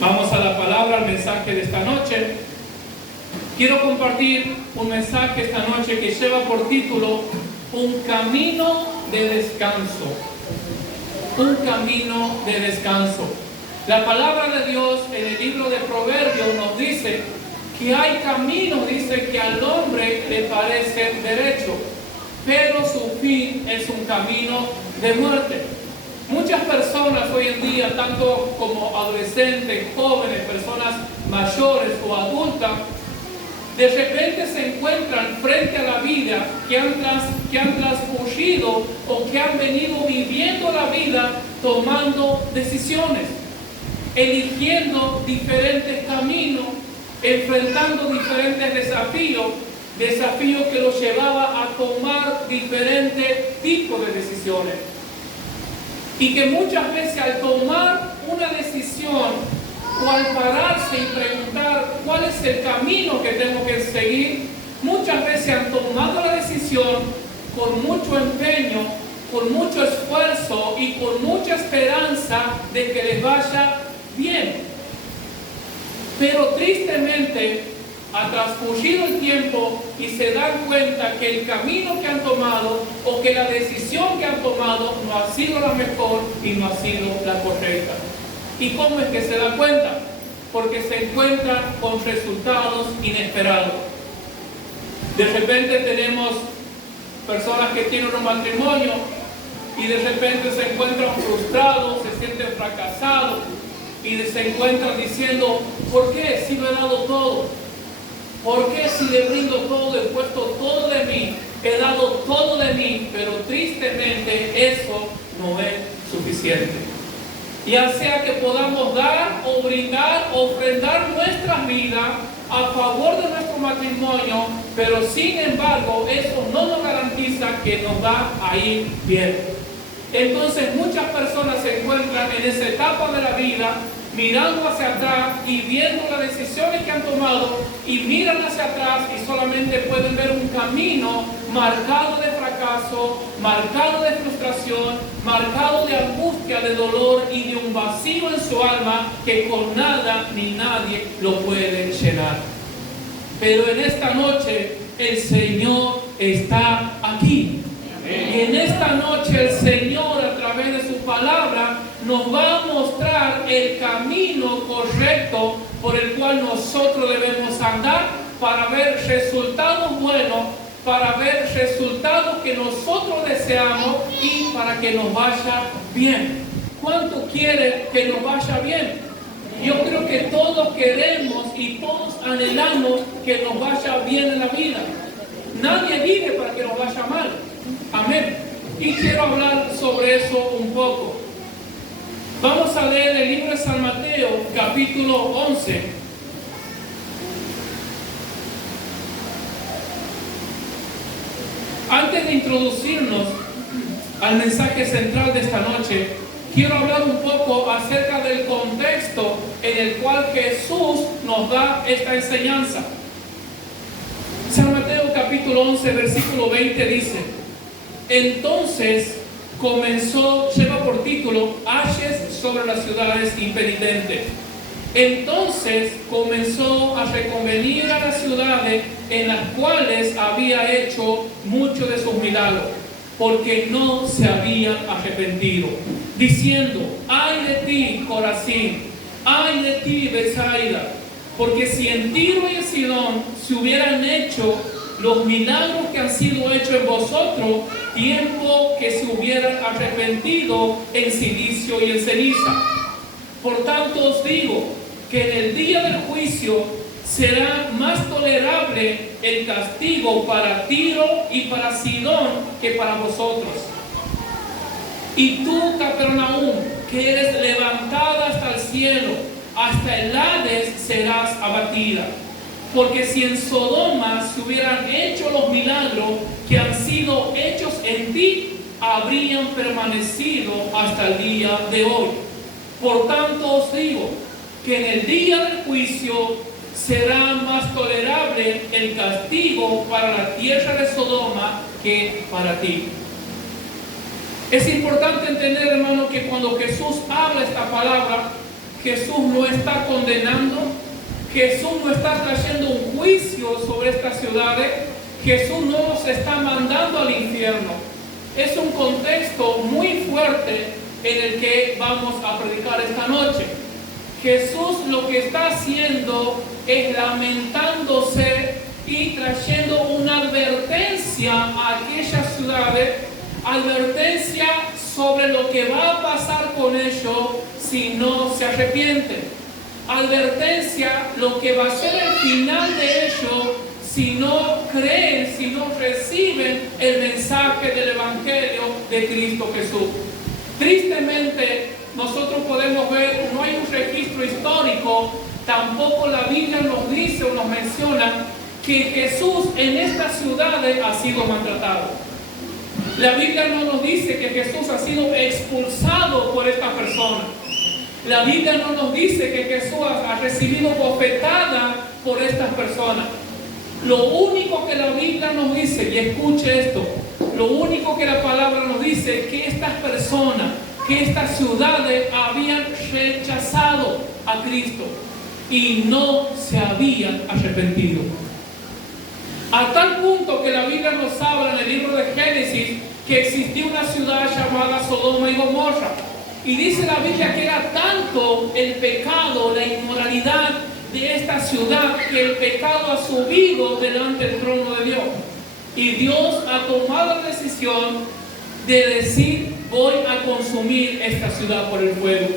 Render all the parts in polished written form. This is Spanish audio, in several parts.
Vamos a la palabra, al mensaje de esta noche. Quiero compartir un mensaje esta noche que lleva por título Un camino de descanso. Un camino de descanso. La palabra de Dios en el libro de Proverbios nos dice que hay caminos, dice, que al hombre le parecen derecho, pero su fin es un camino de muerte. Muchas personas hoy en día, tanto como adolescentes, jóvenes, personas mayores o adultas, de repente se encuentran frente a la vida que han transcurrido o que han venido viviendo la vida tomando decisiones, eligiendo diferentes caminos, enfrentando diferentes desafíos que los llevaba a tomar diferentes tipos de decisiones. Y que muchas veces al tomar una decisión o al pararse y preguntar cuál es el camino que tengo que seguir, muchas veces han tomado la decisión con mucho empeño, con mucho esfuerzo y con mucha esperanza de que les vaya bien. Pero tristemente, ha transcurrido el tiempo y se dan cuenta que el camino que han tomado o que la decisión que han tomado no ha sido la mejor y no ha sido la correcta. ¿Y cómo es que se dan cuenta? Porque se encuentran con resultados inesperados. De repente tenemos personas que tienen un matrimonio y de repente se encuentran frustrados, se sienten fracasados y se encuentran diciendo: ¿por qué si lo he dado todo? ¿Por qué si le brindo todo, he puesto todo de mí, he dado todo de mí, pero tristemente eso no es suficiente? Ya sea que podamos dar o brindar, ofrendar nuestras vidas a favor de nuestro matrimonio, pero sin embargo eso no nos garantiza que nos va a ir bien. Entonces muchas personas se encuentran en esa etapa de la vida mirando hacia atrás y viendo las decisiones que han tomado y miran hacia atrás y solamente pueden ver un camino marcado de fracaso, marcado de frustración, marcado de angustia, de dolor y de un vacío en su alma que con nada ni nadie lo puede llenar. Pero en esta noche el Señor está aquí. Y en esta noche el Señor, a través de su palabra, nos va a mostrar el camino correcto por el cual nosotros debemos andar para ver resultados buenos, para ver resultados que nosotros deseamos y para que nos vaya bien. ¿Cuánto quiere que nos vaya bien? Yo creo que todos queremos y todos anhelamos que nos vaya bien en la vida. Nadie vive para que nos vaya mal. Amén. Y quiero hablar sobre eso un poco. Vamos a leer el libro de San Mateo, capítulo 11. Antes de introducirnos al mensaje central de esta noche, quiero hablar un poco acerca del contexto en el cual Jesús nos da esta enseñanza. San Mateo, capítulo 11, versículo 20 dice: entonces comenzó, lleva por título, Ayes sobre las ciudades impenitentes. Entonces comenzó a reconvenir a las ciudades en las cuales había hecho muchos de sus milagros, porque no se habían arrepentido, diciendo: ay de ti, Corazín, ay de ti, Betsaida, porque si en Tiro y en Sidón se hubieran hecho los milagros que han sido hechos en vosotros, tiempo que se hubieran arrepentido en silicio y en ceniza. Por tanto os digo que en el día del juicio será más tolerable el castigo para Tiro y para Sidón que para vosotros. Y tú, Capernaum, que eres levantada hasta el cielo, hasta el Hades serás abatida. Porque si en Sodoma se hubieran hecho los milagros que han sido hechos en ti, habrían permanecido hasta el día de hoy. Por tanto os digo que en el día del juicio será más tolerable el castigo para la tierra de Sodoma que para ti. Es importante entender, hermano, que cuando Jesús habla esta palabra, Jesús no está Jesús no está trayendo un juicio sobre estas ciudades. Jesús no nos está mandando al infierno. Es un contexto muy fuerte en el que vamos a predicar esta noche. Jesús lo que está haciendo es lamentándose y trayendo una advertencia a aquellas ciudades, advertencia sobre lo que va a pasar con ellos si no se arrepienten, advertencia lo que va a ser el final de ellos si no creen, si no reciben el mensaje del Evangelio de Cristo Jesús. Tristemente, nosotros podemos ver, no hay un registro histórico, tampoco la Biblia nos dice o nos menciona que Jesús en estas ciudades ha sido maltratado. La Biblia no nos dice que Jesús ha sido expulsado por estas personas. La Biblia no nos dice que Jesús ha recibido bofetada por estas personas. Lo único que la Biblia nos dice, y escuche esto, lo único que la palabra nos dice es que estas personas, que estas ciudades habían rechazado a Cristo y no se habían arrepentido. A tal punto que la Biblia nos habla en el libro de Génesis que existía una ciudad llamada Sodoma y Gomorra. Y dice la Biblia que era tanto el pecado, la inmoralidad de esta ciudad, que el pecado ha subido delante del trono de Dios. Y Dios ha tomado la decisión de decir: voy a consumir esta ciudad por el fuego.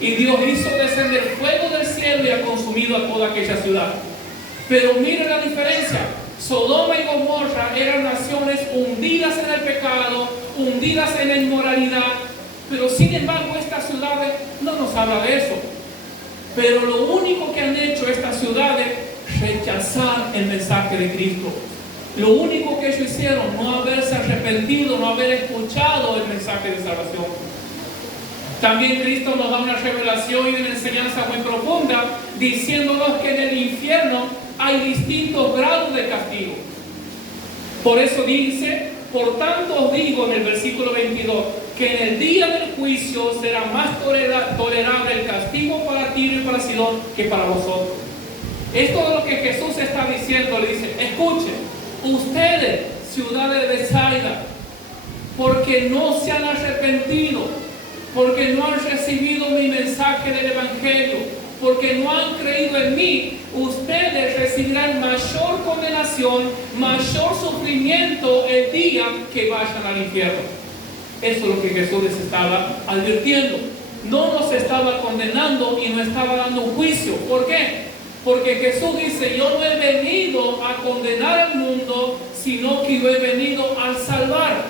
Y Dios hizo descender fuego del cielo y ha consumido a toda aquella ciudad. Pero mire la diferencia. Sodoma y Gomorra eran naciones hundidas en el pecado, hundidas en la inmoralidad. Pero sin embargo estas ciudades no nos habla de eso. Pero lo único que han hecho estas ciudades es rechazar el mensaje de Cristo. Lo único que ellos hicieron, no haberse arrepentido, no haber escuchado el mensaje de salvación. También Cristo nos da una revelación y una enseñanza muy profunda, diciéndonos que en el infierno hay distintos grados de castigo. Por eso dice: por tanto os digo en el versículo 22, que en el día del juicio será más tolerable el castigo para Tiro y para Sidón que para vosotros. Esto es lo que Jesús está diciendo. Le dice: escuchen, ustedes, ciudades de Bethsaida, porque no se han arrepentido, porque no han recibido mi mensaje del Evangelio, porque no han creído en mí, ustedes recibirán mayor condenación, mayor sufrimiento el día que vayan al infierno. Eso es lo que Jesús les estaba advirtiendo. No nos estaba condenando y no estaba dando un juicio. ¿Por qué? Porque Jesús dice: yo no he venido a condenar al mundo, sino que yo he venido a salvar.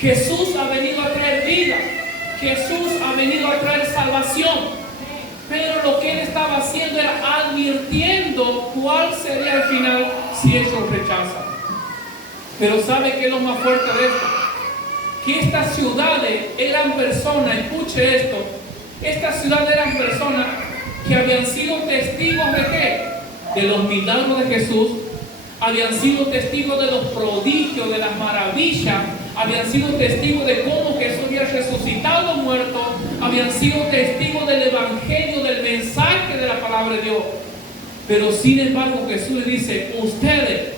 Jesús ha venido a traer vida. Jesús ha venido a traer salvación. Pero lo que él estaba haciendo era advirtiendo cuál sería el final si ellos rechazan. Pero ¿sabe qué es lo más fuerte de esto? Que estas ciudades eran personas, escuche esto, estas ciudades eran personas que habían sido testigos de ¿qué? De los milagros de Jesús, habían sido testigos de los prodigios, de las maravillas, habían sido testigos de cómo Jesús había resucitado muertos, habían sido testigos del Evangelio, del mensaje de la palabra de Dios. Pero sin embargo Jesús le dice: ustedes,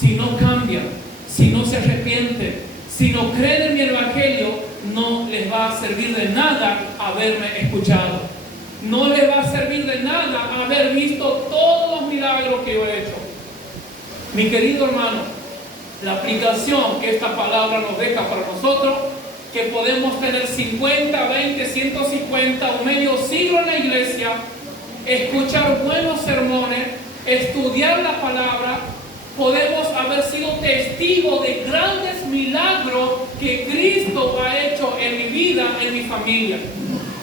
si no cambian, si no se arrepienten, si no creen en mi Evangelio, no les va a servir de nada haberme escuchado. No les va a servir de nada haber visto todos los milagros que yo he hecho. Mi querido hermano, la aplicación que esta palabra nos deja para nosotros, que podemos tener 50, 20, 150 o medio siglo en la iglesia, escuchar buenos sermones, estudiar la palabra, podemos haber sido testigos de grandes milagros que Cristo ha hecho en mi vida, en mi familia.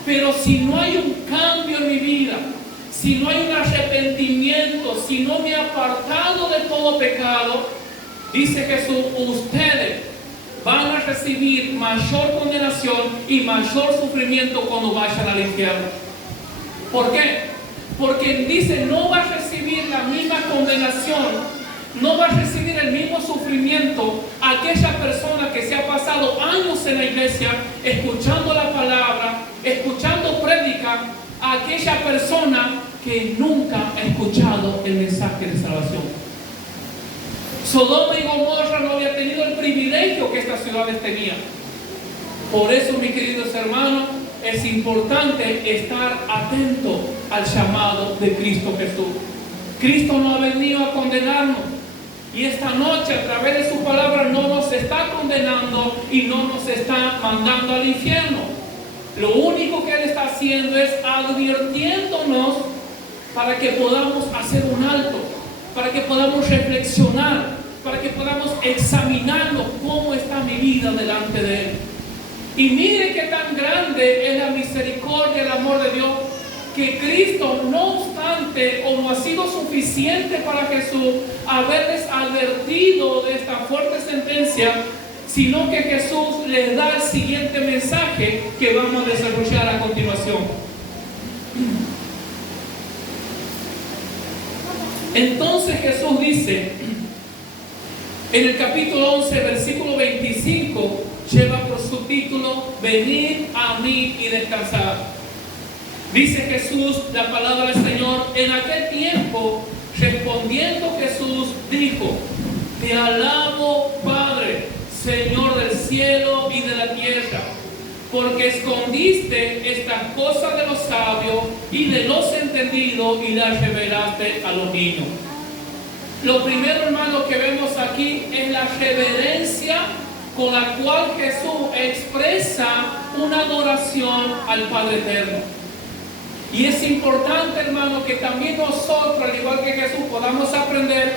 Pero si no hay un cambio en mi vida, si no hay un arrepentimiento, si no me he apartado de todo pecado, dice Jesús, ustedes van a recibir mayor condenación y mayor sufrimiento cuando vayan al infierno. ¿Por qué? Porque dice, no va a recibir la misma condenación, no va a recibir el mismo sufrimiento aquella persona que se ha pasado años en la iglesia escuchando la palabra, escuchando prédica, a aquella persona que nunca ha escuchado escuchado el mensaje de salvación. Sodoma y Gomorra no había tenido el privilegio que estas ciudades tenían. Por eso, mis queridos hermanos, es importante estar atento al llamado de Cristo Jesús. Cristo no ha venido a condenarnos. Y esta noche, a través de su palabra, no nos está condenando y no nos está mandando al infierno. Lo único que Él está haciendo es advirtiéndonos para que podamos hacer un alto, para que podamos reflexionar, para que podamos examinarnos cómo está mi vida delante de Él. Y mire qué tan grande es la misericordia y el amor de Dios, que Cristo, no obstante, o no ha sido suficiente para Jesús haberles advertido de esta fuerte sentencia, sino que Jesús les da el siguiente mensaje que vamos a desarrollar a continuación. Entonces Jesús dice, en el capítulo 11, versículo 25, lleva por subtítulo, venid a mí y descansad. Dice Jesús, la palabra del Señor, en aquel tiempo, respondiendo Jesús, dijo, te alabo, Padre, Señor del cielo y de la tierra, porque escondiste estas cosas de los sabios y de los entendidos y las revelaste a los niños. Lo primero, hermano, que vemos aquí es la reverencia con la cual Jesús expresa una adoración al Padre Eterno. Y es importante, hermano, que también nosotros, al igual que Jesús, podamos aprender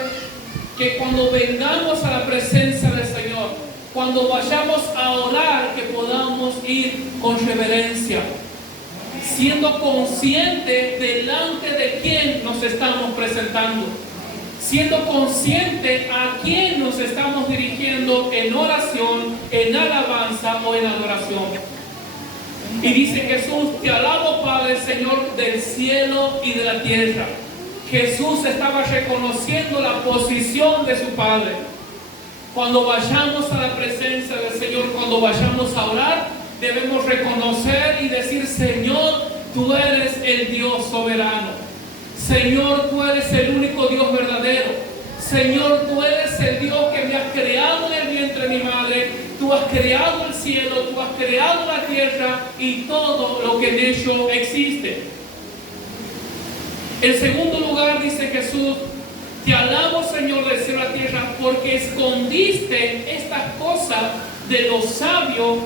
que cuando vengamos a la presencia del Señor, cuando vayamos a orar, que podamos ir con reverencia, siendo conscientes delante de quién nos estamos presentando, siendo conscientes a quién nos estamos dirigiendo en oración, en alabanza o en adoración. Y dice Jesús, te alabo, Padre, Señor del cielo y de la tierra. Jesús estaba reconociendo la posición de su Padre. Cuando vayamos a la presencia del Señor, cuando vayamos a orar, debemos reconocer y decir, Señor, tú eres el Dios soberano. Señor, tú eres el único Dios verdadero. Señor, tú eres el Dios que me has creado en el vientre de mi madre. Tú has creado el cielo, tú has creado la tierra y todo lo que en ello existe. En segundo lugar, dice Jesús, te alabo, Señor del cielo y la tierra, porque escondiste estas cosas de los sabios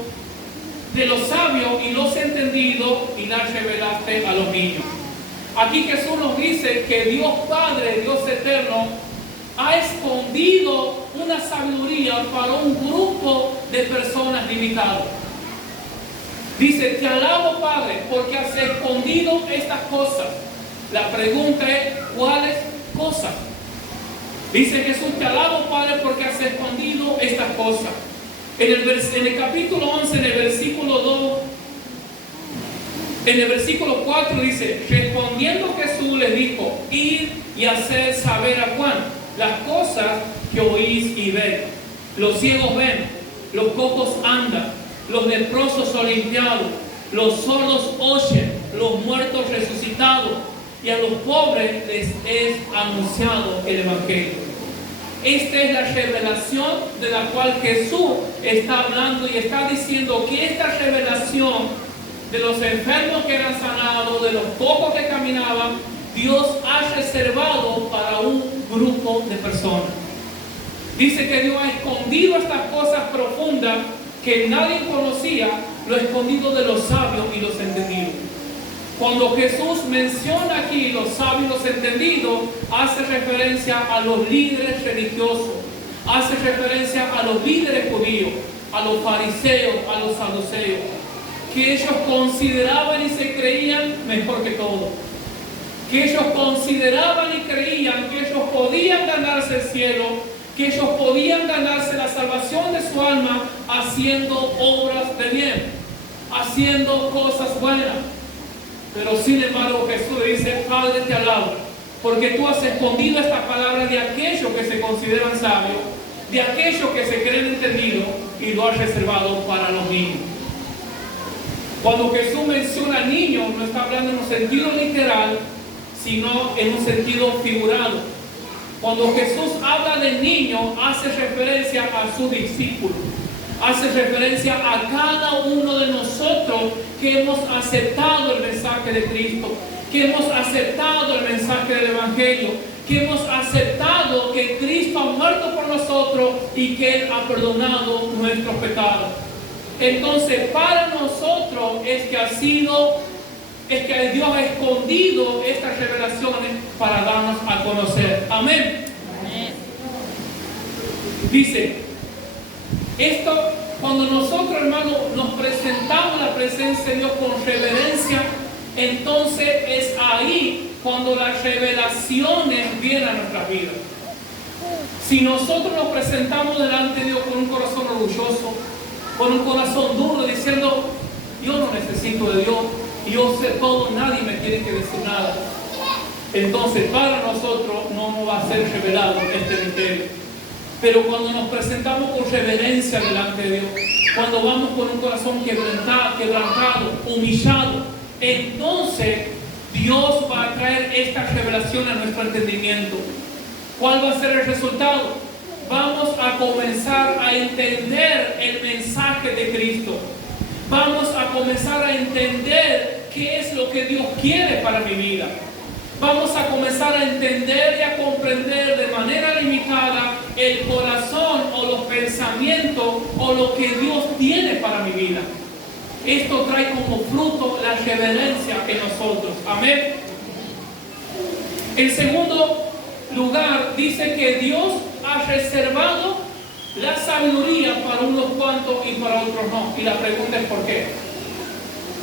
y los entendidos y las revelaste a los niños. Aquí Jesús nos dice que Dios Padre, Dios eterno, ha escondido una sabiduría para un grupo de personas limitadas. Dice, te alabo, Padre, porque has escondido estas cosas. La pregunta es, ¿cuáles cosas? Dice Jesús, te alabo, Padre, porque has escondido estas cosas. En el capítulo 11, en el versículo 2, en el versículo 4 dice, respondiendo Jesús les dijo, id y hacer saber a Juan las cosas que oís y ven. Los ciegos ven, los cojos andan, los leprosos son limpiados, los sordos oyen, los muertos resucitados, y a los pobres les es anunciado el Evangelio. Esta es la revelación de la cual Jesús está hablando y está diciendo que esta revelación de los enfermos que eran sanados, de los cojos que caminaban, Dios ha reservado para un grupo de personas. Dice que Dios ha escondido estas cosas profundas que nadie conocía, lo escondido de los sabios y los entendidos. Cuando Jesús menciona aquí los sabios y los entendidos, hace referencia a los líderes religiosos, hace referencia a los líderes judíos, a los fariseos, a los saduceos, que ellos consideraban y se creían mejor que todos, que ellos consideraban y creían que ellos podían ganarse el cielo, que ellos podían ganarse la salvación de su alma haciendo obras de bien, haciendo cosas buenas. Pero sin embargo Jesús le dice, Padre, te alabo, porque tú has escondido esta palabra de aquellos que se consideran sabios, de aquellos que se creen entendidos, y lo has reservado para los niños. Cuando Jesús menciona niños, no está hablando en un sentido literal, sino en un sentido figurado. Cuando Jesús habla de niño, hace referencia a sus discípulos, hace referencia a cada uno de nosotros que hemos aceptado el mensaje de Cristo, que hemos aceptado el mensaje del Evangelio, que hemos aceptado que Cristo ha muerto por nosotros y que Él ha perdonado nuestros pecados. Entonces, para nosotros es que Dios ha escondido estas revelaciones para darnos a conocer. Amén. Amén. Dice, esto, cuando nosotros, hermanos, nos presentamos a la presencia de Dios con reverencia, entonces es ahí cuando las revelaciones vienen a nuestra vida. Si nosotros nos presentamos delante de Dios con un corazón orgulloso, con un corazón duro, diciendo, yo no necesito de Dios, yo sé todo, nadie me tiene que decir nada, entonces para nosotros no nos va a ser revelado este misterio. Pero cuando nos presentamos con reverencia delante de Dios, cuando vamos con un corazón quebrantado, humillado, entonces Dios va a traer esta revelación a nuestro entendimiento. ¿Cuál va a ser el resultado? Vamos a comenzar a entender el mensaje de Cristo. Vamos a comenzar a entender qué es lo que Dios quiere para mi vida. Vamos a comenzar a entender y a comprender de manera limitada el corazón o los pensamientos o lo que Dios tiene para mi vida. Esto trae como fruto la reverencia en nosotros. Amén. En segundo lugar, dice que Dios ha reservado la sabiduría para unos cuantos y para otros no. Y la pregunta es ¿por qué?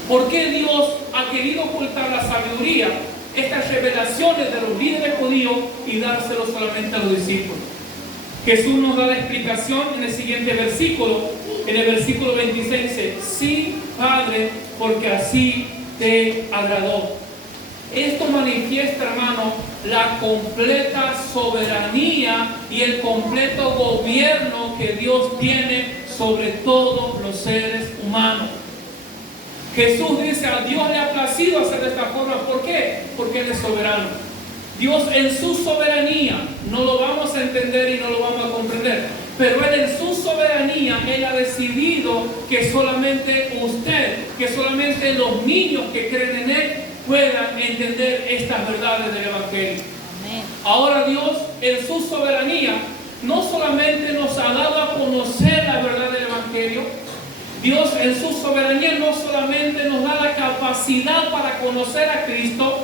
¿Por qué Dios ha querido ocultar la sabiduría, estas revelaciones de los líderes judíos y dárselo solamente a los discípulos? Jesús nos da la explicación en el siguiente versículo. En el versículo 26 dice, sí, Padre, porque así te agradó. Esto manifiesta, hermano, la completa soberanía y el completo gobierno que Dios tiene sobre todos los seres humanos. Jesús dice, a Dios le ha placido hacer de esta forma. ¿Por qué? Porque Él es soberano. Dios en su soberanía, no lo vamos a entender y no lo vamos a comprender, pero Él en su soberanía, Él ha decidido que solamente usted, que solamente los niños que creen en Él puedan entender estas verdades del Evangelio. Amén. Ahora Dios en su soberanía no solamente nos ha dado a conocer la verdad del Evangelio, Dios en su soberanía no solamente nos da la capacidad para conocer a Cristo,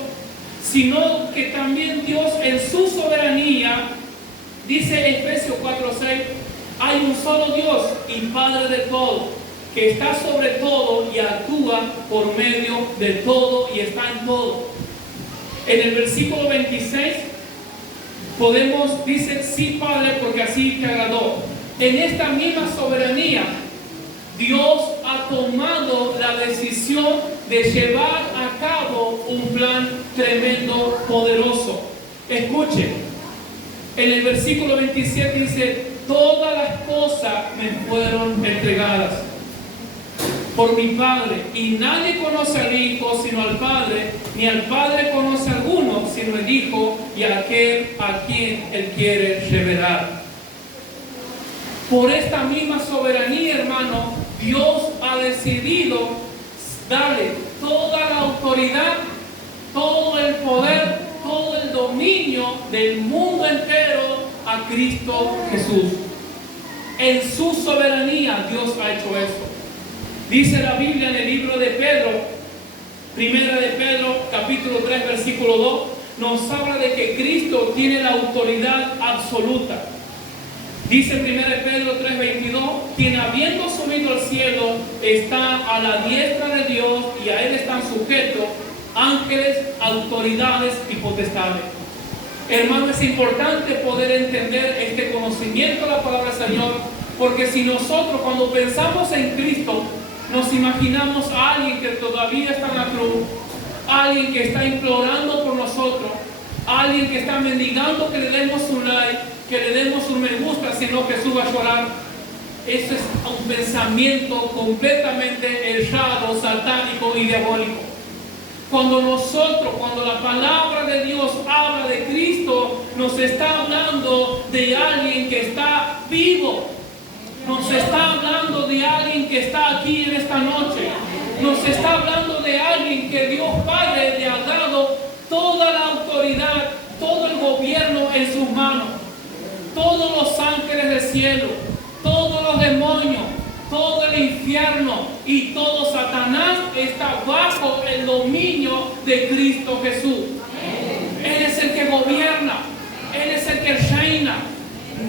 sino que también Dios en su soberanía, dice Efesios 4:6, hay un solo Dios y Padre de todo, que está sobre todo y actúa por medio de todo y está en todo. En el versículo 26 dice, sí, Padre, porque así te agradó. En esta misma soberanía, Dios ha tomado la decisión de llevar a cabo un plan tremendo, poderoso. Escuchen, en el versículo 27 dice, todas las cosas me fueron entregadas por mi Padre, y nadie conoce al Hijo sino al Padre, ni al Padre conoce a alguno sino el Hijo y a aquel a quien Él quiere revelar. Por esta misma soberanía, hermano, Dios ha decidido darle toda la autoridad, todo el poder, todo el dominio del mundo entero a Cristo Jesús. En su soberanía Dios ha hecho eso. Dice la Biblia en el libro de Pedro, primera de Pedro, capítulo 3, versículo 2, nos habla de que Cristo tiene la autoridad absoluta. Dice 1 Pedro 3:22, quien habiendo subido al cielo está a la diestra de Dios y a Él están sujetos ángeles, autoridades y potestades. Hermano, es importante poder entender este conocimiento de la palabra del Señor, porque si nosotros cuando pensamos en Cristo nos imaginamos a alguien que todavía está en la cruz, alguien que está implorando por nosotros, alguien que está mendigando que le demos un like, que le demos un me gusta, sino que suba a llorar. Eso es un pensamiento completamente errado, satánico y diabólico. Cuando la palabra de Dios nos está hablando de alguien que está vivo. Nos está hablando de alguien que está aquí en esta noche. Nos está hablando de alguien que Dios Padre le ha dado toda la autoridad, todo el gobierno en sus manos. Todos los ángeles del cielo, todos los demonios, todo el infierno y todo Satanás está bajo el dominio de Cristo Jesús. Él es el que gobierna, Él es el que reina.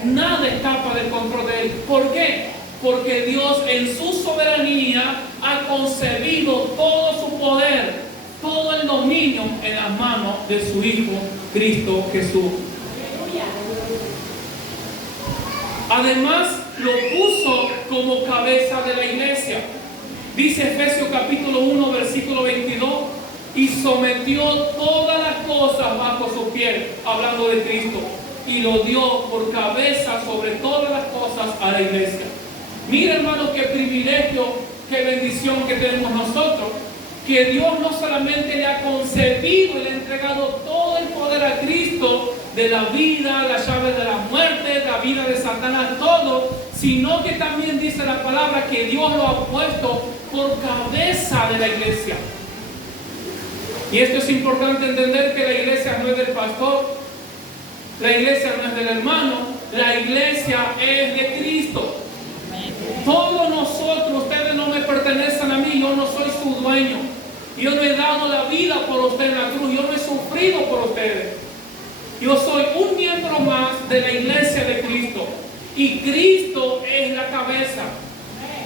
Nada escapa del control de Él. ¿Por qué? Porque Dios en su soberanía ha concebido todo su poder, todo el dominio en las manos de su Hijo, Cristo Jesús. Además, lo puso como cabeza de la iglesia. Dice Efesios capítulo 1, versículo 22, y sometió todas las cosas bajo su pies, hablando de Cristo, y lo dio por cabeza sobre todas las cosas a la iglesia. Mira, hermano, qué privilegio, qué bendición que tenemos nosotros, que Dios no solamente le ha concebido y le ha entregado todo el poder a Cristo, de la vida, la llave de la muerte, la vida de Satanás, todo, sino que también dice la palabra que Dios lo ha puesto por cabeza de la iglesia. Y esto es importante entender, que la iglesia no es del pastor, la iglesia no es del hermano, la iglesia es de Cristo. Todos nosotros, ustedes no me pertenecen a mí, yo no soy su dueño. Yo no he dado la vida por ustedes en la cruz, yo no he sufrido por ustedes. Yo soy un miembro más de la iglesia de Cristo. Y Cristo es la cabeza.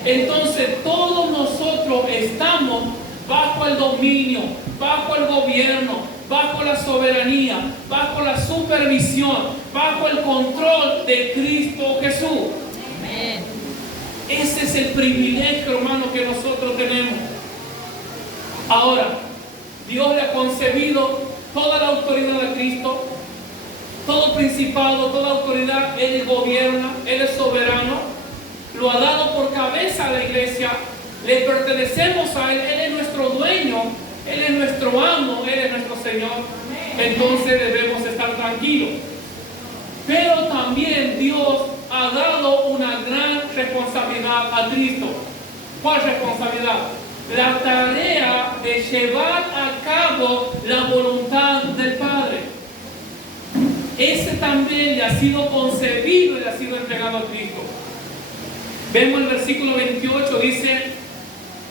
Entonces todos nosotros estamos bajo el dominio, bajo el gobierno, bajo la soberanía, bajo la supervisión, bajo el control de Cristo Jesús. Amén. Ese es el privilegio, hermano, que nosotros tenemos. Ahora, Dios le ha concebido toda la autoridad a Cristo, todo principado, toda autoridad. Él gobierna, Él es soberano, lo ha dado por cabeza a la iglesia, le pertenecemos a Él, Él es nuestro dueño, Él es nuestro amo, Él es nuestro Señor. Entonces debemos estar tranquilos. Pero también Dios ha dado una gran responsabilidad a Cristo. ¿Cuál responsabilidad? La tarea de llevar a cabo la voluntad del Padre. Ese también le ha sido concebido y le ha sido entregado a Cristo. Vemos el versículo 28, dice: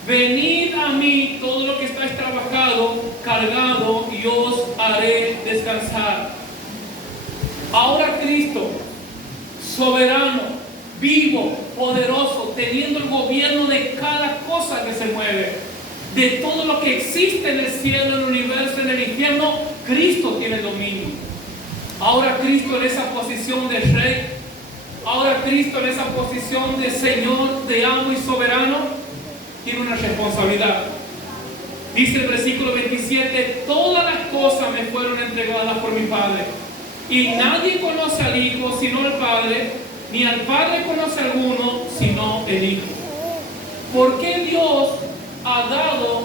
venid a mí todo lo que estáis trabajado, cargado, y os haré descansar. Ahora Cristo, soberano, vivo, poderoso, teniendo el gobierno de cada cosa que se mueve, de todo lo que existe en el cielo, en el universo, en el infierno, Cristo tiene el dominio. Ahora Cristo en esa posición de rey, ahora Cristo en esa posición de Señor, de amo y soberano, tiene una responsabilidad. Dice el versículo 27, todas las cosas me fueron entregadas por mi Padre, y nadie conoce al Hijo sino el Padre, ni al Padre conoce a alguno sino el Hijo. ¿Por qué Dios ha dado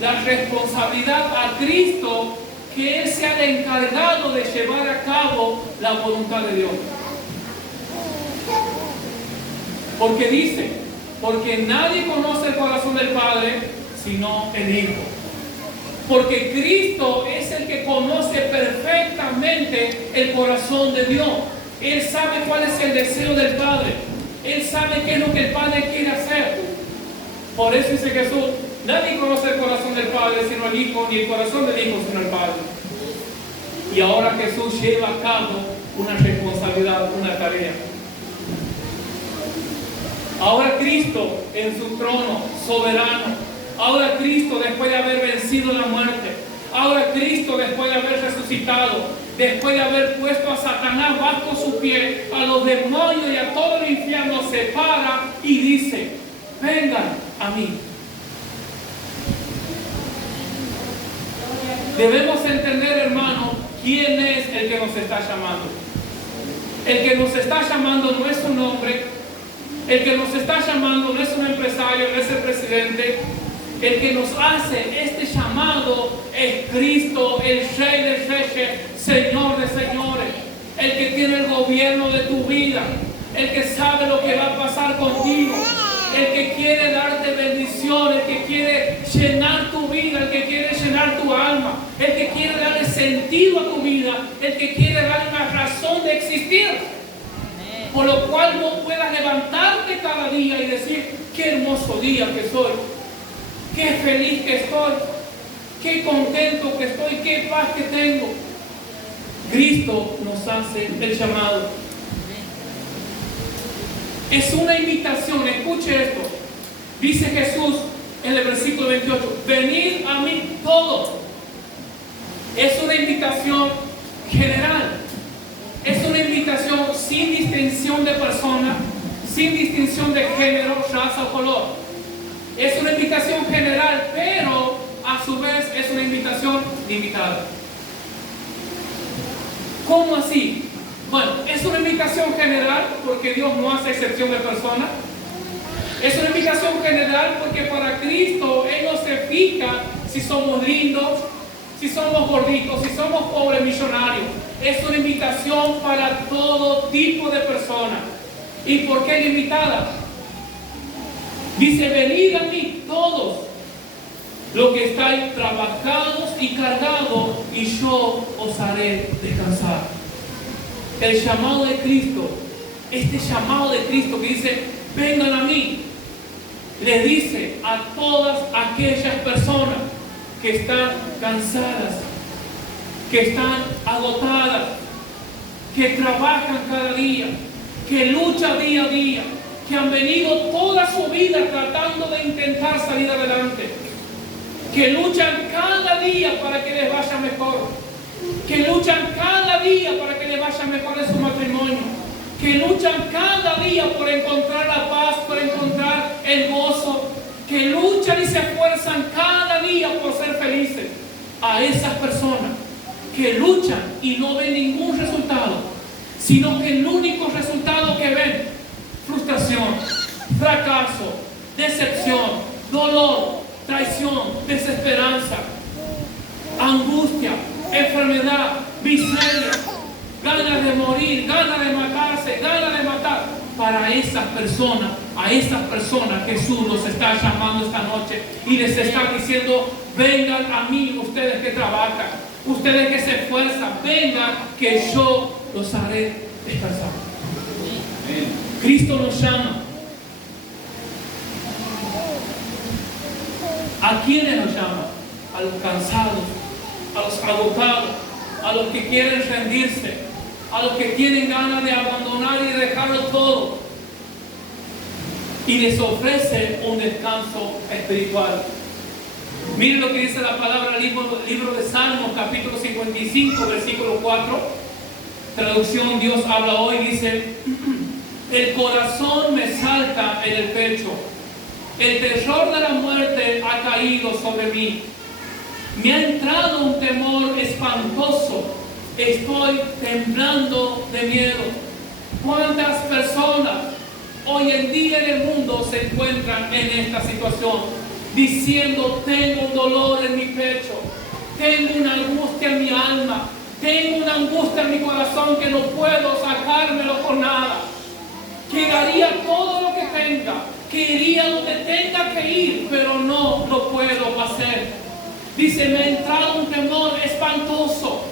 la responsabilidad a Cristo, que Él sea el encargado de llevar a cabo la voluntad de Dios? Porque dice, porque nadie conoce el corazón del Padre sino el Hijo. Porque Cristo es el que conoce perfectamente el corazón de Dios. Él sabe cuál es el deseo del Padre. Él sabe qué es lo que el Padre quiere hacer. Por eso dice Jesús, nadie conoce el corazón del Padre sino el Hijo, ni el corazón del Hijo sino el Padre. Y ahora Jesús lleva a cabo una responsabilidad, una tarea. Ahora Cristo en su trono soberano. Ahora Cristo después de haber vencido la muerte. Ahora Cristo después de haber resucitado. Después de haber puesto a Satanás bajo su pie, a los demonios y a todo el infierno, se para y dice: vengan a mí. Debemos entender, hermano, quién es el que nos está llamando. El que nos está llamando no es un hombre. El que nos está llamando no es un empresario, no es el presidente. El que nos hace este llamado es Cristo, el Rey de Reyes, Señor de Señores. el que tiene el gobierno de tu vida, el que sabe lo que va a pasar contigo, el que quiere darte bendición, el que quiere llenar tu vida, el que quiere llenar tu alma, el que quiere darle sentido a tu vida, el que quiere darle una razón de existir, por lo cual no puedas levantarte cada día y decir: qué hermoso día que soy, qué feliz que estoy, qué contento que estoy, qué paz que tengo. Cristo nos hace el llamado. Es una invitación, escuche esto. Dice Jesús en el versículo 28: venid a mí todos. Es una invitación general. Es una invitación sin distinción de persona, sin distinción de género, raza o color. Es una invitación general, pero a su vez es una invitación limitada. ¿Cómo así? Bueno, es una invitación general porque Dios no hace excepción de personas. Es una invitación general porque para Cristo Él no se fija si somos lindos, si somos gorditos, si somos pobres millonarios. Es una invitación para todo tipo de personas. ¿Y por qué limitada? Dice: venid a mí todos los que estáis trabajados y cargados, y yo os haré descansar. El llamado de Cristo, este llamado de Cristo que dice: vengan a mí, le dice a todas aquellas personas que están cansadas, que están agotadas, que trabajan cada día, que luchan día a día, que han venido toda su vida tratando de intentar salir adelante, que luchan cada día para que les vaya mejor, que luchan cada día para que les vaya mejor en su matrimonio, que luchan cada día por encontrar la paz, por encontrar el gozo, que luchan y se esfuerzan cada día por ser felices. A esas personas que luchan y no ven ningún resultado, sino que el único resultado que ven: frustración, fracaso, decepción, dolor, traición, desesperanza, angustia, enfermedad, miseria, ganas de morir, ganas de matarse, ganas de matar. Para esas personas, a esas personas Jesús los está llamando esta noche y les está diciendo: vengan a mí ustedes que trabajan, ustedes que se esfuerzan, vengan que yo los haré descansar. Cristo nos llama. ¿A quiénes nos llama? A los cansados, a los agotados, a los que quieren rendirse, a los que tienen ganas de abandonar y dejarlo todo. Y les ofrece un descanso espiritual. Miren lo que dice la palabra, libro de Salmos, capítulo 55, versículo 4. Traducción Dios habla hoy, dice: el corazón me salta en el pecho, el terror de la muerte ha caído sobre mí. Me ha entrado un temor espantoso, estoy temblando de miedo. ¿Cuántas personas hoy en día en el mundo se encuentran en esta situación? Diciendo: tengo un dolor en mi pecho, tengo una angustia en mi alma, tengo una angustia en mi corazón que no puedo sacármelo por nada, que daría todo lo que tenga, que iría donde tenga que ir, pero no lo puedo hacer. Dice: me ha entrado un temor espantoso.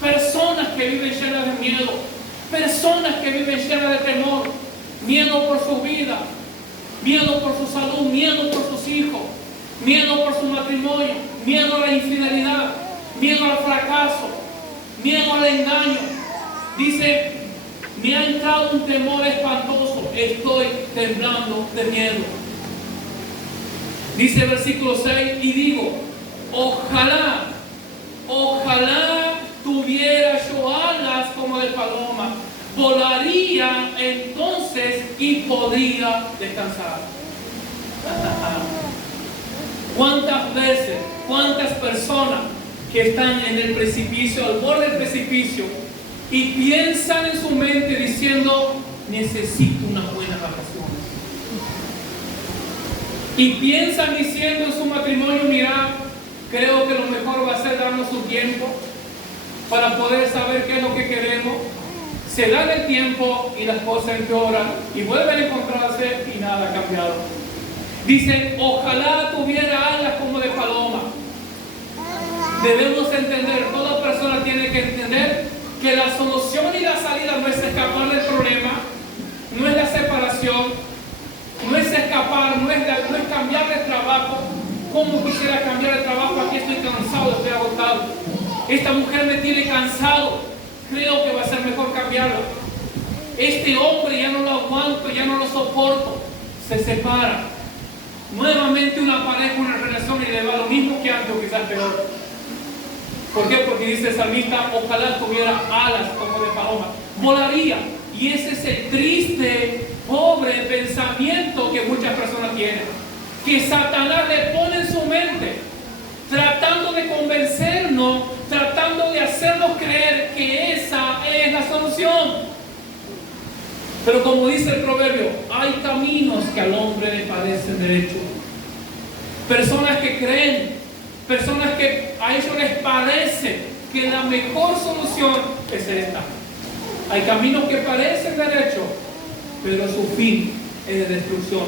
Personas que viven llenas de miedo, personas que viven llenas de temor, miedo por su vida, miedo por su salud, miedo por sus hijos, miedo por su matrimonio, miedo a la infidelidad, miedo al fracaso, miedo al engaño. Dice: me ha entrado un temor espantoso, estoy temblando de miedo. Dice el versículo 6: y digo, ojalá tuviera yo alas como de paloma, volaría entonces y podría descansar. ¿Cuántas veces, cuántas personas que están en el precipicio, al borde del precipicio, y piensan en su mente diciendo: necesito unas buenas vacaciones? Y piensan diciendo en su matrimonio: mira, creo que lo mejor va a ser darnos un tiempo para poder saber qué es lo que queremos. Se da el tiempo y las cosas empeoran y vuelven a encontrarse y nada ha cambiado. Dice, ojalá tuviera alas como de paloma. Debemos entender, toda persona tiene que entender que la solución y la salida no es escapar del problema, no es la separación, no es escapar, no es cambiar de trabajo. ¿Cómo quisiera cambiar de trabajo? Aquí estoy cansado, estoy agotado. Esta mujer me tiene cansado, creo que va a ser mejor cambiarla. Este hombre ya no lo aguanto, ya no lo soporto. Se separa. Nuevamente una pareja, una relación y le va lo mismo que antes o quizás peor. ¿Por qué? Porque dice el salmista, ojalá tuviera alas como de paloma. Volaría. Y ese es el triste, pobre pensamiento que muchas personas tienen. Que Satanás le pone en su mente, tratando de convencernos, tratando de hacernos creer que esa es la solución. Pero como dice el proverbio, hay caminos que al hombre le parecen derechos. Personas que creen, personas que a ellos les parece que la mejor solución es esta. Hay caminos que parecen derechos, pero su fin es de destrucción.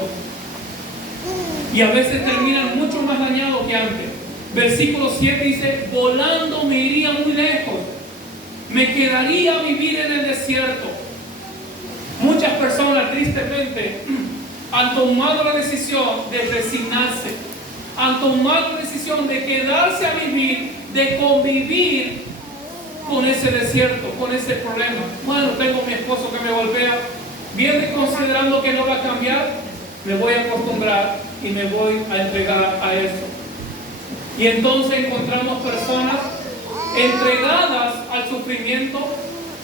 Y a veces terminan mucho más dañados que antes. Versículo 7 dice, volando me iría muy lejos, me quedaría a vivir en el desierto. Muchas personas tristemente han tomado la decisión de resignarse, han tomado la decisión de quedarse a vivir, de convivir con ese desierto, con ese problema. Bueno, tengo a mi esposo que me golpea, viene considerando que no va a cambiar, me voy a acostumbrar y me voy a entregar a eso. Y entonces encontramos personas entregadas al sufrimiento,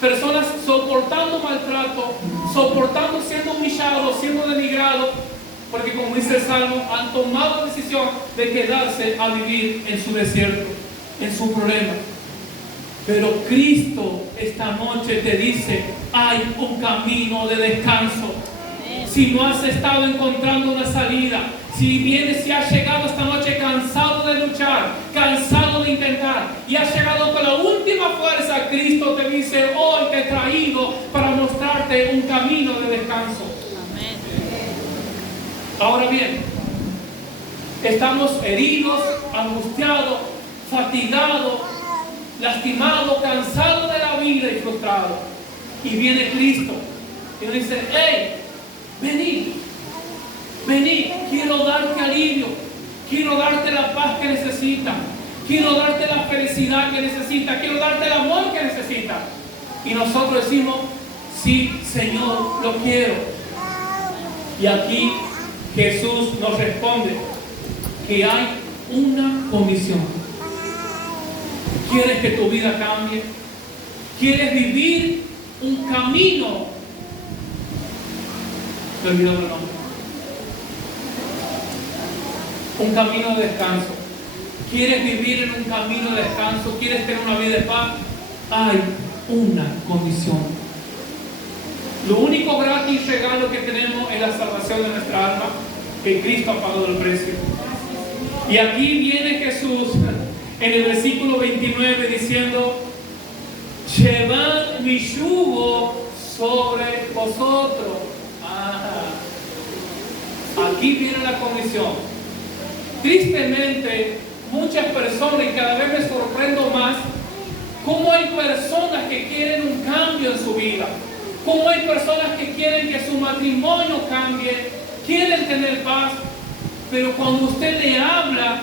personas soportando maltrato, soportando siendo humillados, siendo denigrados, porque como dice el Salmo, han tomado la decisión de quedarse a vivir en su desierto, en su problema. Pero Cristo esta noche te dice, hay un camino de descanso. Si no has estado encontrando una salida, si has llegado esta noche cansado de luchar, cansado de intentar, y has llegado con la última fuerza, Cristo te dice, hoy te he traído para mostrarte un camino de descanso. Amén. Ahora bien, estamos heridos, angustiados, fatigados, lastimados, cansados de la vida y frustrados. Y viene Cristo y nos dice, hey, vení, quiero darte alivio, quiero darte la paz que necesitas, quiero darte la felicidad que necesitas, quiero darte el amor que necesitas. Y nosotros decimos, sí, Señor, lo quiero. Y aquí Jesús nos responde que hay una condición. ¿Quieres que tu vida cambie? ¿Quieres vivir un camino? Te olvidó el nombre. Un camino de descanso. ¿Quieres vivir en un camino de descanso? ¿Quieres tener una vida de paz? Hay una condición. Lo único gratis regalo que tenemos es la salvación de nuestra alma, que Cristo ha pagado el precio. Y aquí viene Jesús en el versículo 29 diciendo, llevad mi yugo sobre vosotros. Aquí viene la condición. Tristemente, muchas personas, y cada vez me sorprendo más, cómo hay personas que quieren un cambio en su vida, cómo hay personas que quieren que su matrimonio cambie, quieren tener paz, pero cuando usted le habla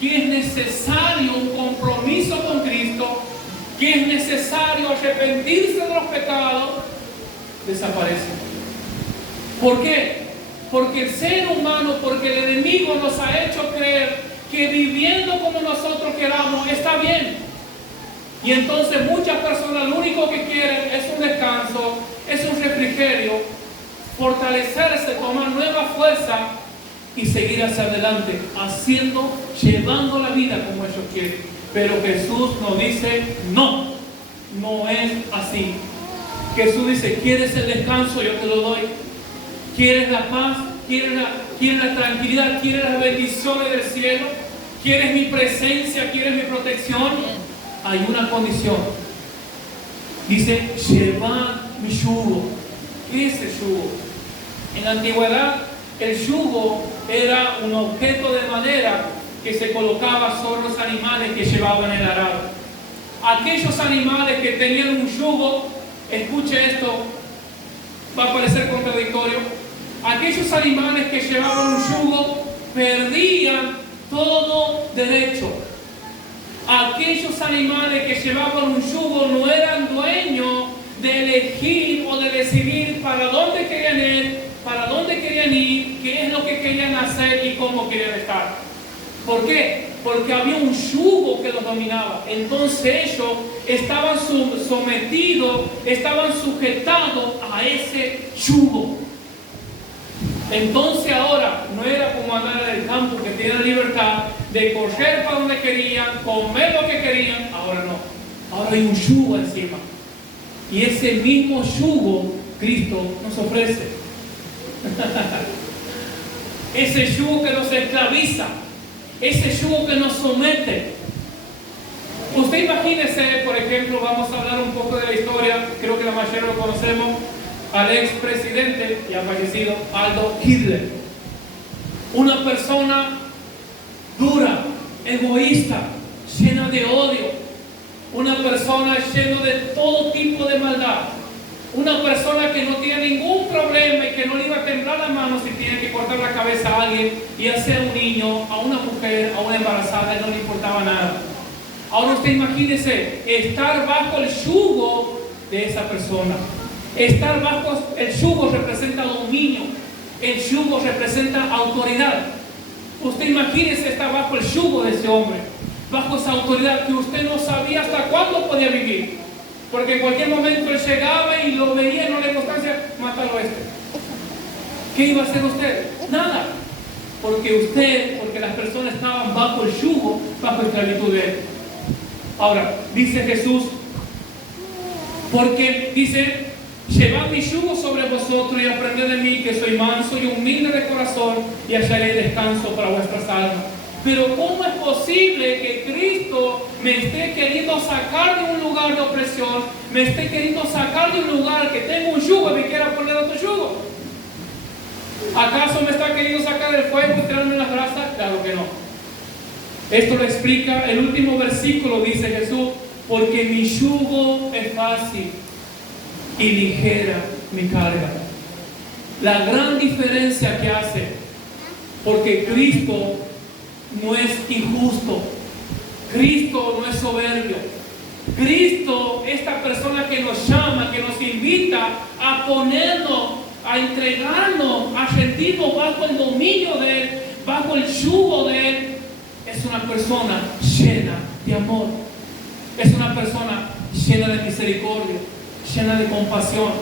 que es necesario un compromiso con Cristo, que es necesario arrepentirse de los pecados, desaparece. ¿Por qué? Porque el ser humano, porque el enemigo nos ha hecho creer que viviendo como nosotros queramos está bien. Y entonces muchas personas lo único que quieren es un descanso, es un refrigerio, fortalecerse, tomar nueva fuerza y seguir hacia adelante, llevando la vida como ellos quieren. Pero Jesús nos dice, no es así. Jesús dice, ¿quieres el descanso? Yo te lo doy. ¿Quieres la paz? ¿Quieres la tranquilidad? ¿Quieres las bendiciones del cielo? ¿Quieres mi presencia? ¿Quieres mi protección? Hay una condición. Dice, llevad mi yugo. ¿Qué es el yugo? En la antigüedad, el yugo era un objeto de madera que se colocaba sobre los animales que llevaban el arado. Aquellos animales que tenían un yugo, escuche esto, va a parecer contradictorio, aquellos animales que llevaban un yugo perdían todo derecho. Aquellos animales que llevaban un yugo no eran dueños de elegir o de decidir para dónde querían ir, qué es lo que querían hacer y cómo querían estar. ¿Por qué? Porque había un yugo que los dominaba. Entonces ellos estaban sometidos, estaban sujetados a ese yugo. Entonces ahora no era como andar en el campo, que tenían la libertad de correr para donde querían, comer lo que querían. Ahora no. Ahora hay un yugo encima. Y ese mismo yugo Cristo nos ofrece. Ese yugo que nos esclaviza. Ese yugo que nos somete. Usted imagínese, por ejemplo, vamos a hablar un poco de la historia, creo que la mayoría lo conocemos, al expresidente ya fallecido, Adolf Hitler. Una persona dura, egoísta, llena de odio. Una persona llena de todo tipo de maldad. Una persona que no tiene ningún problema y que no le iba a temblar la mano si tiene que cortar la cabeza a alguien, ya sea un niño, a una mujer, a una embarazada, no le importaba nada. Ahora usted imagínese estar bajo el yugo de esa persona. Estar bajo el yugo representa dominio. El yugo representa autoridad. Usted imagínese estar bajo el yugo de ese hombre, bajo esa autoridad que usted no sabía hasta cuándo podía vivir. Porque en cualquier momento él llegaba y lo veía, no le costaba, mátalo a este. ¿Qué iba a hacer usted? Nada. Porque las personas estaban bajo el yugo, bajo la esclavitud de él. Ahora, dice Jesús, porque dice, llevad mi yugo sobre vosotros y aprended de mí, que soy manso y humilde de corazón, y hallaré descanso para vuestras almas. Pero ¿cómo es posible que Cristo me esté queriendo sacar de un lugar de opresión, me esté queriendo sacar de un lugar que tengo un yugo y me quiera poner otro yugo? ¿Acaso me está queriendo sacar del fuego y tirarme en las brasas? Claro que no. Esto lo explica el último versículo, dice Jesús, porque mi yugo es fácil y ligera mi carga. La gran diferencia que hace, porque Cristo no es injusto, Cristo no es soberbio, Cristo, esta persona que nos llama, que nos invita a ponernos, a entregarnos, a sentirnos bajo el dominio de Él, bajo el yugo de Él, es una persona llena de amor, es una persona llena de misericordia, llena de compasión,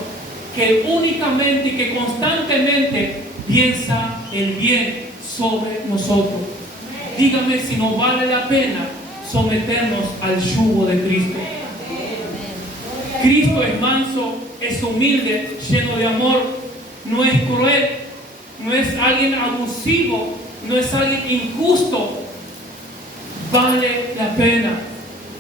que únicamente y que constantemente piensa el bien sobre nosotros. Dígame si no vale la pena someternos al yugo de Cristo. Cristo es manso, es humilde, lleno de amor, no es cruel, no es alguien abusivo, no es alguien injusto. Vale la pena.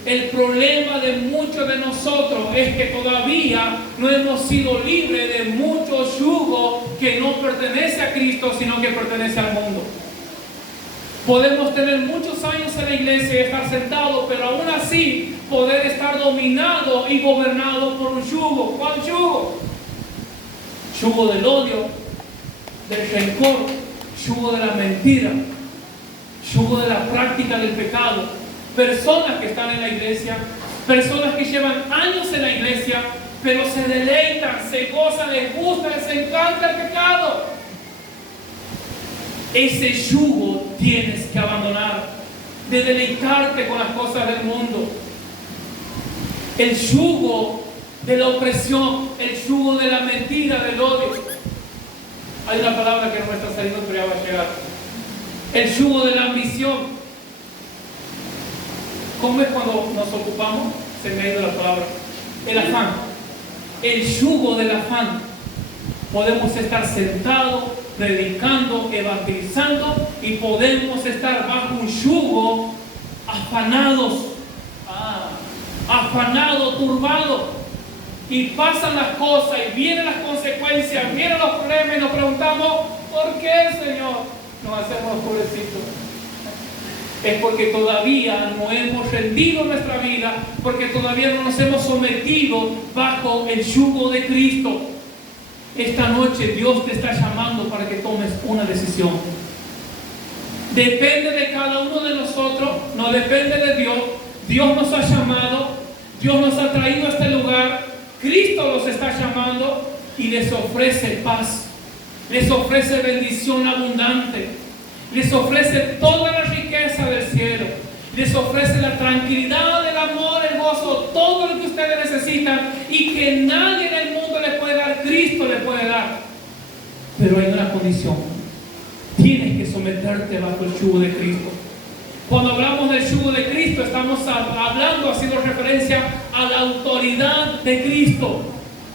El problema de muchos de nosotros es que todavía no hemos sido libres de muchos yugos que no pertenece a Cristo, sino que pertenece al mundo. Podemos tener muchos años en la iglesia y estar sentados, pero aún así poder estar dominado y gobernado por un yugo. ¿Cuál yugo? Yugo del odio, del rencor, yugo de la mentira, yugo de la práctica del pecado. Personas que están en la iglesia, personas que llevan años en la iglesia, pero se deleitan, se gozan, les gusta, les encanta el pecado. Ese yugo tienes que abandonar, de deleitarte con las cosas del mundo. El yugo de la opresión, el yugo de la mentira, del odio. Hay una palabra que no me está saliendo, pero ya va a llegar. El yugo de la ambición. ¿Cómo es cuando nos ocupamos? Se me ha ido la palabra. El afán. El yugo del afán. Podemos estar sentados, predicando, evangelizando, y podemos estar bajo un yugo afanados, turbados. y pasan las cosas y vienen las consecuencias, vienen los problemas y nos preguntamos, ¿por qué, Señor? Nos hacemos pobrecitos. Es porque todavía no hemos rendido nuestra vida, porque todavía no nos hemos sometido bajo el yugo de Cristo. Esta noche Dios te está llamando para que tomes una decisión. Depende de cada uno de nosotros, no depende de Dios. Dios nos ha llamado, Dios nos ha traído a este lugar, Cristo los está llamando y les ofrece paz, les ofrece bendición abundante, les ofrece toda la riqueza del cielo, les ofrece la tranquilidad, el amor, el gozo, todo lo que ustedes necesitan y que nadie en el mundo les puede dar, Cristo les puede dar. Pero hay una condición: tienes que someterte bajo el yugo de Cristo. Cuando hablamos del yugo de Cristo, estamos hablando, haciendo referencia a la autoridad de Cristo,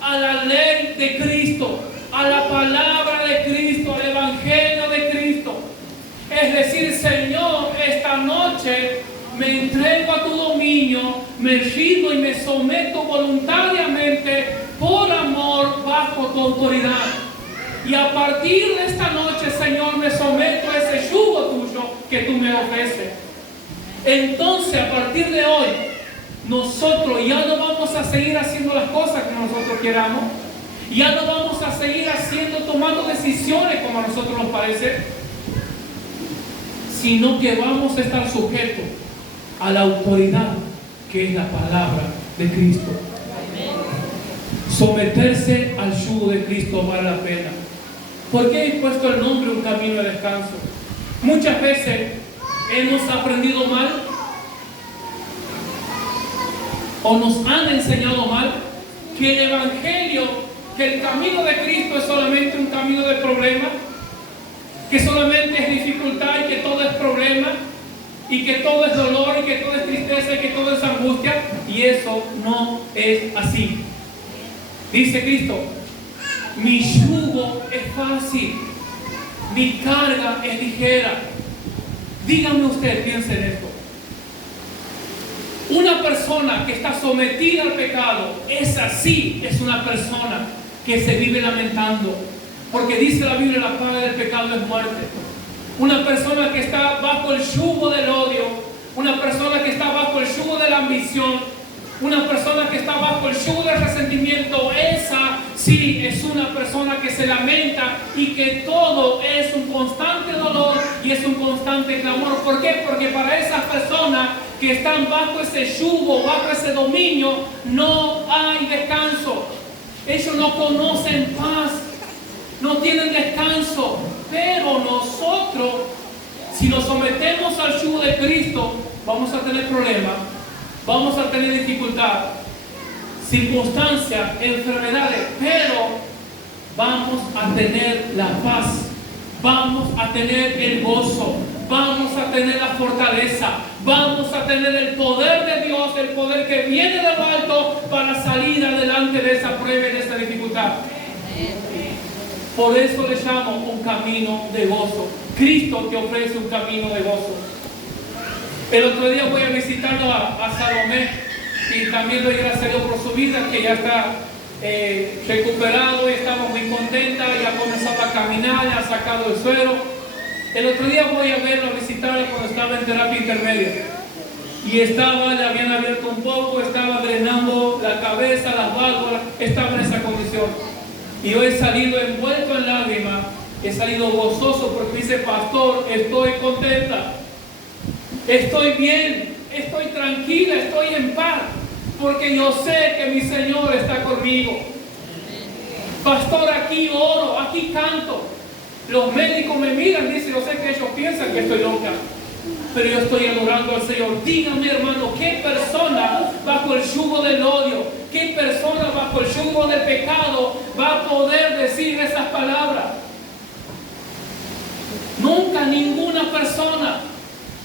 a la ley de Cristo, a la palabra de Cristo, al evangelio de Cristo. Es decir, Señor, esta noche me entrego a tu dominio, me rindo y me someto voluntariamente por amor bajo tu autoridad. Y a partir de esta noche, Señor, me someto a ese yugo tuyo que tú me ofreces. Entonces, a partir de hoy, nosotros ya no vamos a seguir haciendo las cosas como nosotros queramos. Ya no vamos a seguir tomando decisiones como a nosotros nos parece, sino que vamos a estar sujetos a la autoridad que es la palabra de Cristo. Someterse al yugo de Cristo vale la pena. ¿Por qué he puesto el nombre Un Camino de Descanso? Muchas veces hemos aprendido mal o nos han enseñado mal que el Evangelio, que el camino de Cristo es solamente un camino de problemas, que solamente es dificultad y que todo es problema y que todo es dolor y que todo es tristeza y que todo es angustia, y eso no es así. Dice Cristo: mi yugo es fácil, mi carga es ligera. Dígame usted, piense en esto. Una persona que está sometida al pecado, esa sí es una persona que se vive lamentando, porque dice la Biblia: la paga del pecado es muerte. Una persona que está bajo el yugo del odio, una persona que está bajo el yugo de la ambición, una persona que está bajo el yugo del resentimiento, esa sí es una persona que se lamenta y que todo es un constante dolor y es un constante clamor. ¿Por qué? Porque para esas personas que están bajo ese yugo, bajo ese dominio, no hay descanso. Ellos no conocen paz, no tienen descanso. Pero nosotros, si nos sometemos al yugo de Cristo, vamos a tener problemas, vamos a tener dificultad, circunstancias, enfermedades, pero vamos a tener la paz, vamos a tener el gozo, vamos a tener la fortaleza, vamos a tener el poder de Dios, el poder que viene de lo alto para salir adelante de esa prueba y de esa dificultad. Por eso le llamo un camino de gozo. Cristo te ofrece un camino de gozo. El otro día voy a visitarlo a Salomé y también doy gracias a Dios por su vida, que ya está recuperado y estamos muy contentas, ya ha comenzado a caminar, ya ha sacado el suero. El otro día voy a verlo, a visitarlo cuando estaba en terapia intermedia. Y le habían abierto un poco, estaba drenando la cabeza, las válvulas, estaba en esa condición. Y yo he salido envuelto en lágrimas, he salido gozoso porque dice: pastor, estoy contenta, estoy bien, estoy tranquila, estoy en paz, porque yo sé que mi Señor está conmigo. Pastor, aquí oro, aquí canto. Los médicos me miran, dicen: yo sé que ellos piensan que estoy loca, pero yo estoy adorando al Señor. Dígame, hermano, ¿qué persona bajo el yugo del odio, qué persona bajo el yugo del pecado va a poder decir esas palabras? Nunca, ninguna persona.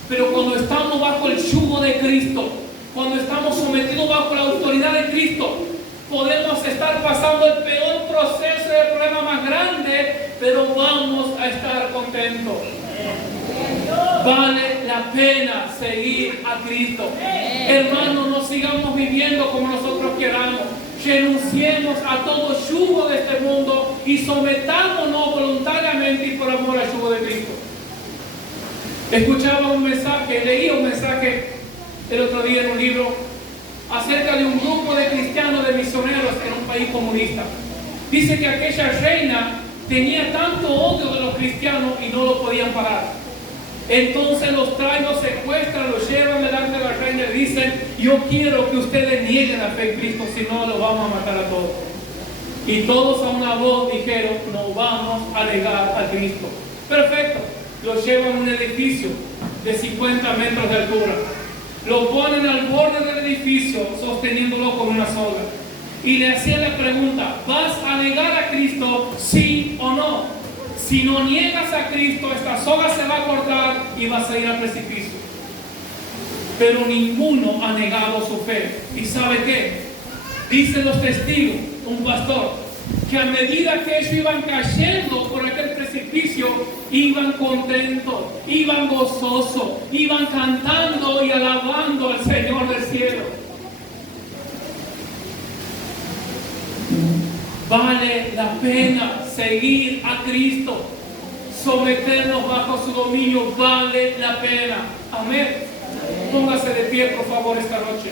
Pero cuando estamos bajo el yugo de Cristo, cuando estamos sometidos bajo la autoridad de Cristo, podemos estar pasando el peor proceso de problema más grande, pero vamos a estar contentos. Vale la pena seguir a Cristo. Hermanos, no sigamos viviendo como nosotros queramos. renunciemos a todo yugo de este mundo y sometámonos voluntariamente y por amor al yugo de Cristo. Escuchaba un mensaje, leía un mensaje el otro día en un libro acerca de un grupo de cristianos, de misioneros en un país comunista. Dice que aquella reina tenía tanto odio de los cristianos y no lo podían parar. Entonces los traen, los secuestran, los llevan delante de la reina y dicen: yo quiero que ustedes nieguen la fe en Cristo, si no los vamos a matar a todos. Y todos a una voz dijeron: no vamos a negar a Cristo. Perfecto. Los llevan a un edificio de 50 metros de altura. Lo ponen al borde del edificio, sosteniéndolo con una soga. Y le hacían la pregunta: ¿vas a negar a Cristo, sí o no? Si no niegas a Cristo, esta soga se va a cortar y vas a ir al precipicio. Pero ninguno ha negado su fe. ¿Y sabe qué? Dicen los testigos, un pastor, que a medida que ellos iban cayendo por aquel precipicio, iban contentos, iban gozosos, iban cantando y alabando al Señor del cielo. Vale la pena seguir a Cristo, someternos bajo su dominio, vale la pena. Amén. Póngase de pie, por favor, esta noche.